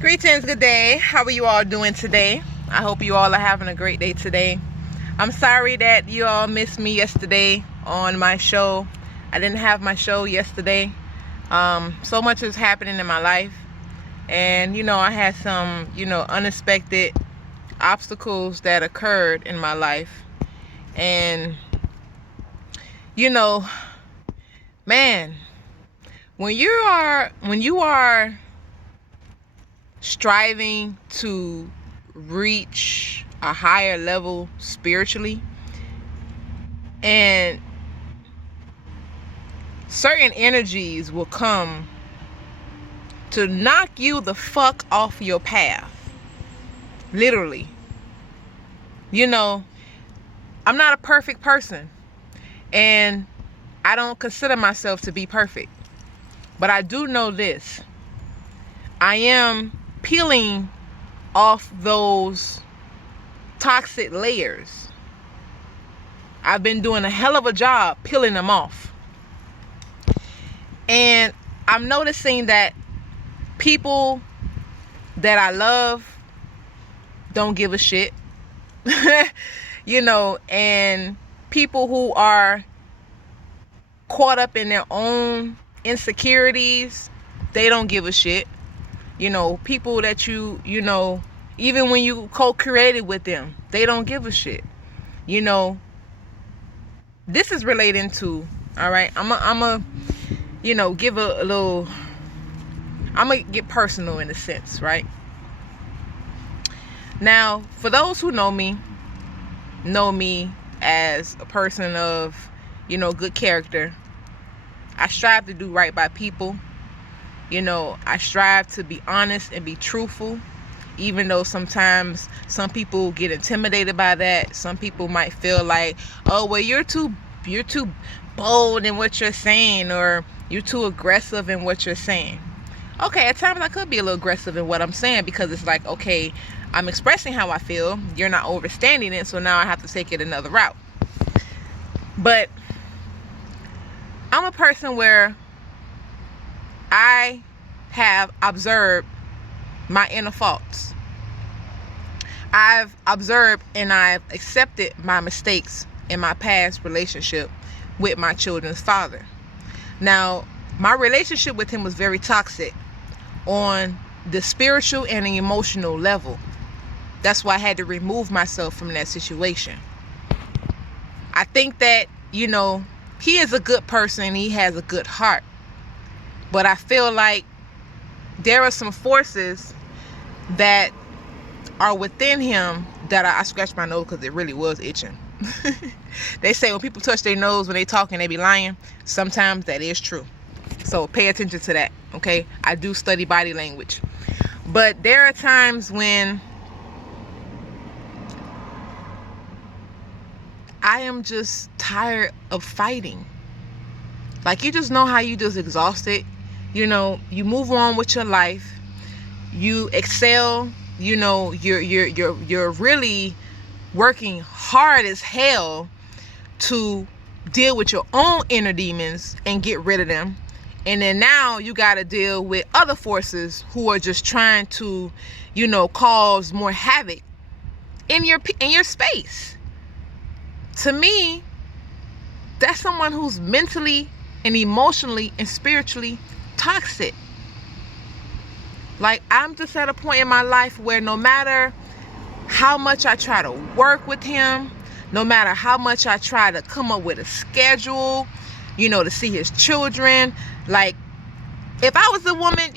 Greetings, good day. How are you all doing today? I hope you all are having a great day today. I'm sorry that you all missed me yesterday on my show. I didn't have my show yesterday. So much is happening in my life. And, I had some, unexpected obstacles that occurred in my life. And, man, when you are striving to reach a higher level spiritually, and certain energies will come to knock you the fuck off your path, literally. I'm not a perfect person, and I don't consider myself to be perfect, but I do know this: I am peeling off those toxic layers. I've been doing a hell of a job peeling them off. And I'm noticing that people that I love don't give a shit. And people who are caught up in their own insecurities, they don't give a shit. People that even when you co-created with them, they don't give a shit. This is relating to, all right, I'm give a little, I'm gonna get personal in a sense, right? Now, for those who know me as a person of, good character. I strive to do right by people. I strive to be honest and be truthful, even though sometimes some people get intimidated by that. Some people might feel like, oh, well, you're too bold in what you're saying, or you're too aggressive in what you're saying. Okay, at times I could be a little aggressive in what I'm saying, because it's like, okay, I'm expressing how I feel. You're not overstanding it, so now I have to take it another route. But I'm a person where I have observed my inner faults. I've observed and I've accepted my mistakes in my past relationship with my children's father. Now, my relationship with him was very toxic on the spiritual and the emotional level. That's why I had to remove myself from that situation. I think that, he is a good person. He has a good heart. But I feel like there are some forces that are within him that I scratched my nose because it really was itching. They say when people touch their nose when they talking, they be lying. Sometimes that is true. So pay attention to that, okay? I do study body language. But there are times when I am just tired of fighting. Like, you just know how you just exhausted. You move on with your life. You excel. You're really working hard as hell to deal with your own inner demons and get rid of them. And then now you got to deal with other forces who are just trying to, cause more havoc in your space. To me, that's someone who's mentally and emotionally and spiritually toxic. Like, I'm just at a point in my life where no matter how much I try to work with him, no matter how much I try to come up with a schedule, to see his children, like, if I was a woman,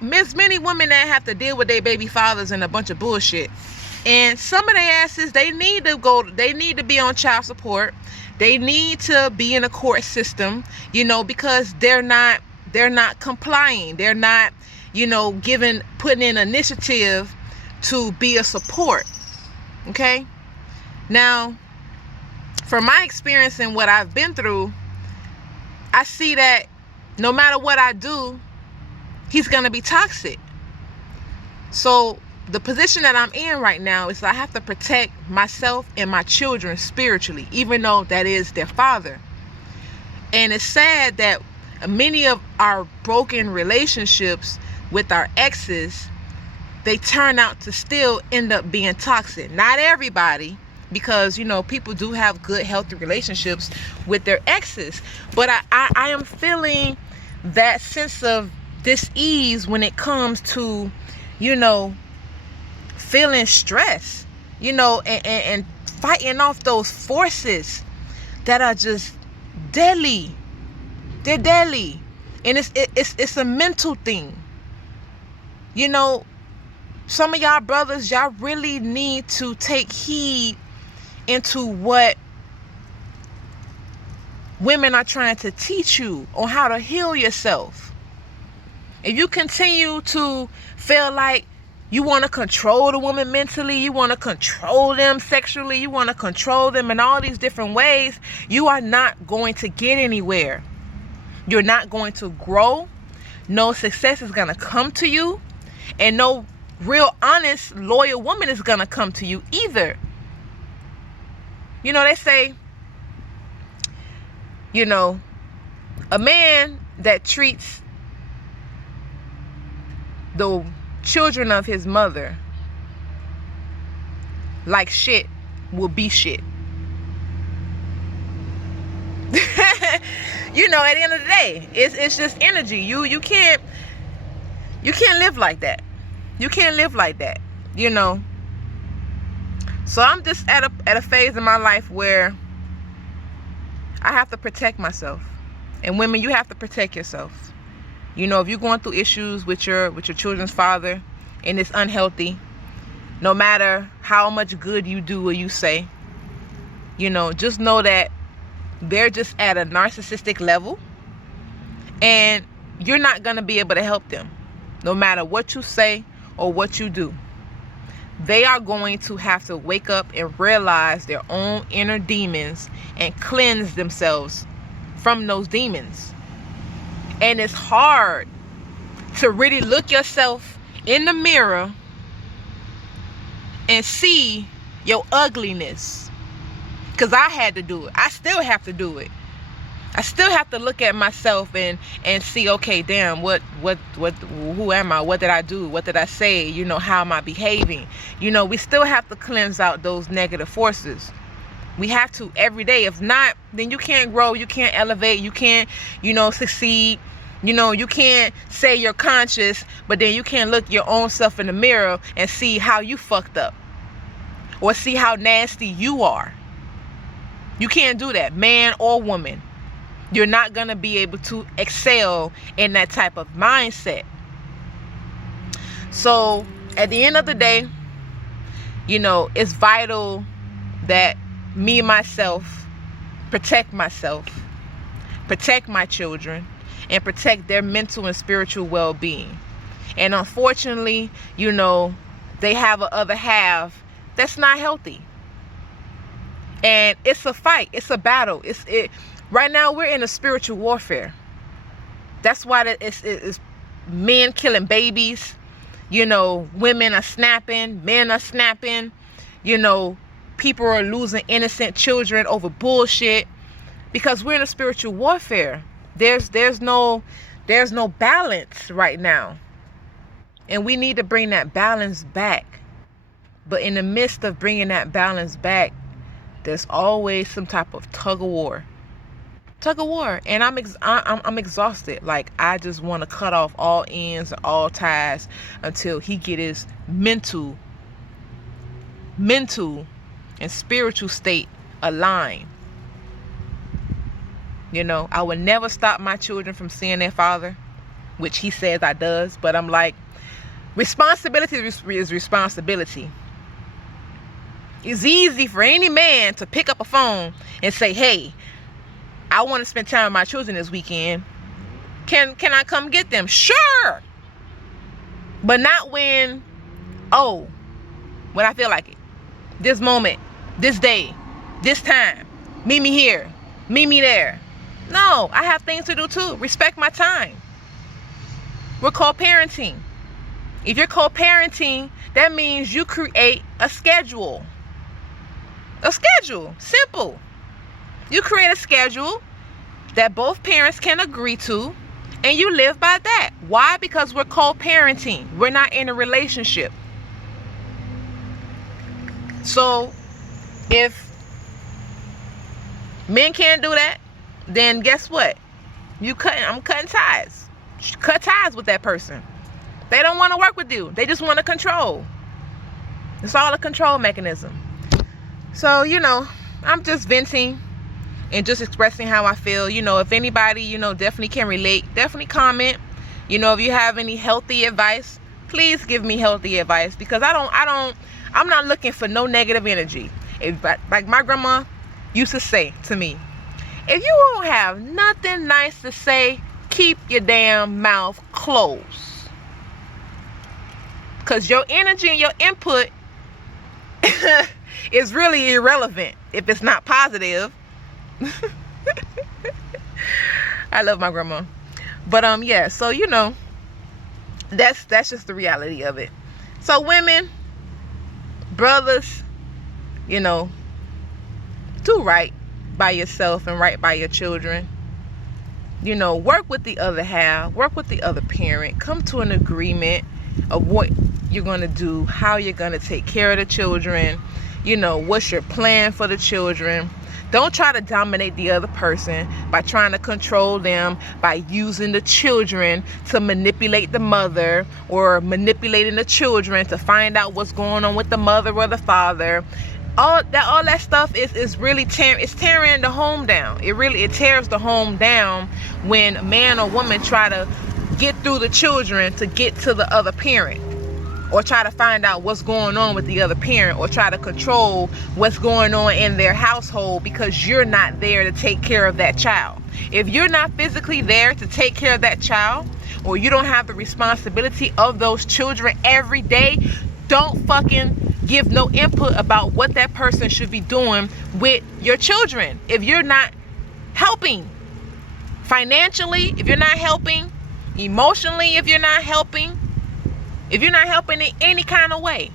there's many women that have to deal with their baby fathers and a bunch of bullshit. And some of their asses, they need to be on child support. They need to be in a court system, because they're not complying. They're not, putting in initiative to be a support. Okay? Now, from my experience and what I've been through, I see that no matter what I do, he's going to be toxic. So the position that I'm in right now is I have to protect myself and my children spiritually, even though that is their father. And it's sad that many of our broken relationships with our exes they turn out to still end up being toxic. Not everybody, because, you know, people do have good, healthy relationships with their exes. But I am feeling that sense of dis-ease when it comes to, you know, feeling stress, you know, and fighting off those forces that are just deadly. They're deadly. And it's a mental thing. You know, some of y'all brothers, y'all really need to take heed into what women are trying to teach you on how to heal yourself. If you continue to feel like you want to control the woman mentally, you want to control them sexually, you want to control them in all these different ways, you are not going to get anywhere. You're not going to grow. No success is going to come to you. And no real, honest, loyal woman is going to come to you either. You know, they say, you know, a man that treats the children of his mother like shit will be shit. You know, at the end of the day, it's just energy. You can't live like that. You can't live like that, you know. So I'm just at a phase in my life where I have to protect myself. And women, you have to protect yourself. You know, if you're going through issues with your children's father and it's unhealthy, no matter how much good you do or you say, you know, just know that they're just at a narcissistic level and you're not going to be able to help them. No matter what you say or what you do, they are going to have to wake up and realize their own inner demons and cleanse themselves from those demons. And it's hard to really look yourself in the mirror and see your ugliness. Because I had to do it. I still have to do it. I still have to look at myself and see, okay, damn, who am I? What did I do? What did I say? You know, how am I behaving? You know, we still have to cleanse out those negative forces. We have to every day. If not, then you can't grow. You can't elevate. You can't, you know, succeed. You know, you can't say you're conscious, but then you can't look your own self in the mirror and see how you fucked up or see how nasty you are. You can't do that, man or woman. You're not going to be able to excel in that type of mindset. So at the end of the day, you know, it's vital that me, myself, protect myself, protect my children, and protect their mental and spiritual well-being. And unfortunately, you know, they have a other half that's not healthy. And it's a fight. It's a battle. Right now, we're in a spiritual warfare. That's why it's men killing babies. You know, women are snapping. Men are snapping. You know, people are losing innocent children over bullshit. Because we're in a spiritual warfare. There's no balance right now. And we need to bring that balance back. But in the midst of bringing that balance back, there's always some type of tug of war. And I'm exhausted. Like, I just want to cut off all ends and all ties until he get his mental and spiritual state aligned. You know, I would never stop my children from seeing their father, which he says I does, but I'm like, responsibility is responsibility. It's easy for any man to pick up a phone and say, hey, I want to spend time with my children this weekend. Can I come get them? Sure. But not when I feel like it. This moment, this day, this time. Meet me here. Meet me there. No, I have things to do too. Respect my time. We're co-parenting. If you're co-parenting, that means you create a schedule. A schedule. Simple. You create a schedule that both parents can agree to, And you live by that. Why? Because we're co-parenting. We're not in a relationship. So if men can't do that, then guess what? I'm cutting ties. Cut ties with that person. They don't want to work with you. They just want to control. It's all a control mechanism. So, I'm just venting and just expressing how I feel. If anybody, definitely can relate, definitely comment. If you have any healthy advice, please give me healthy advice, because I'm not looking for no negative energy. Like my grandma used to say to me, if you don't have nothing nice to say, keep your damn mouth closed. Because your energy and your input is really irrelevant if it's not positive. I love my grandma. But yeah, so that's just the reality of it. So women, brothers, do right by yourself and right by your children. Work with the other half, work with the other parent, come to an agreement of what you're going to do, how you're going to take care of the children, what's your plan for the children. Don't try to dominate the other person by trying to control them, by using the children to manipulate the mother, or manipulating the children to find out what's going on with the mother or the father. All that stuff is really tearing the home down. It tears the home down when a man or woman try to get through the children to get to the other parent, or try to find out what's going on with the other parent, or try to control what's going on in their household because you're not there to take care of that child. If you're not physically there to take care of that child, or you don't have the responsibility of those children every day, don't fucking give no input about what that person should be doing with your children. If you're not helping financially, if you're not helping emotionally, if you're not helping in any kind of way,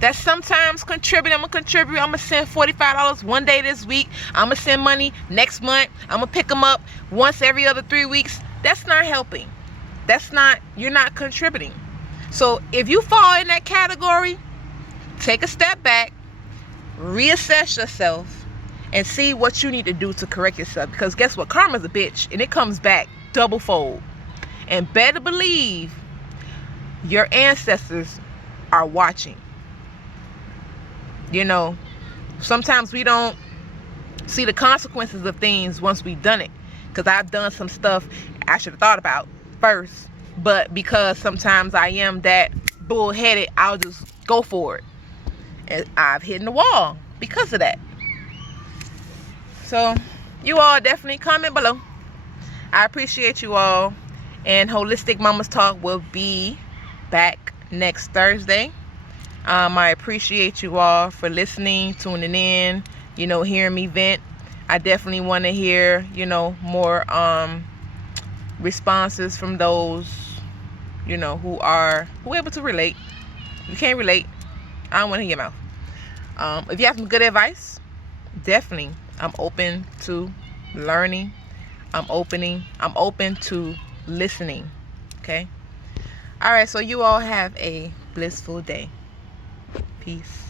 that's sometimes contributing. I'm going to send $45 one day this week. I'm going to send money next month. I'm going to pick them up once every other 3 weeks. That's not helping. You're not contributing. So if you fall in that category, take a step back, reassess yourself, and see what you need to do to correct yourself. Because guess what? Karma's a bitch, and it comes back double fold. And better believe your ancestors are watching. Sometimes we don't see the consequences of things once we've done it. Because I've done some stuff I should have thought about first. But because sometimes I am that bullheaded, I'll just go for it. And I've hit the wall because of that. So you all definitely comment below. I appreciate you all. And Holistic Mamas Talk will be back next Thursday. I appreciate you all for listening, tuning in, hearing me vent. I definitely want to hear, more responses from those, who able to relate. If you can't relate, I don't want to hear your mouth. If you have some good advice, definitely, I'm open to learning. I'm open to listening. Okay? All right, so you all have a blissful day. Peace.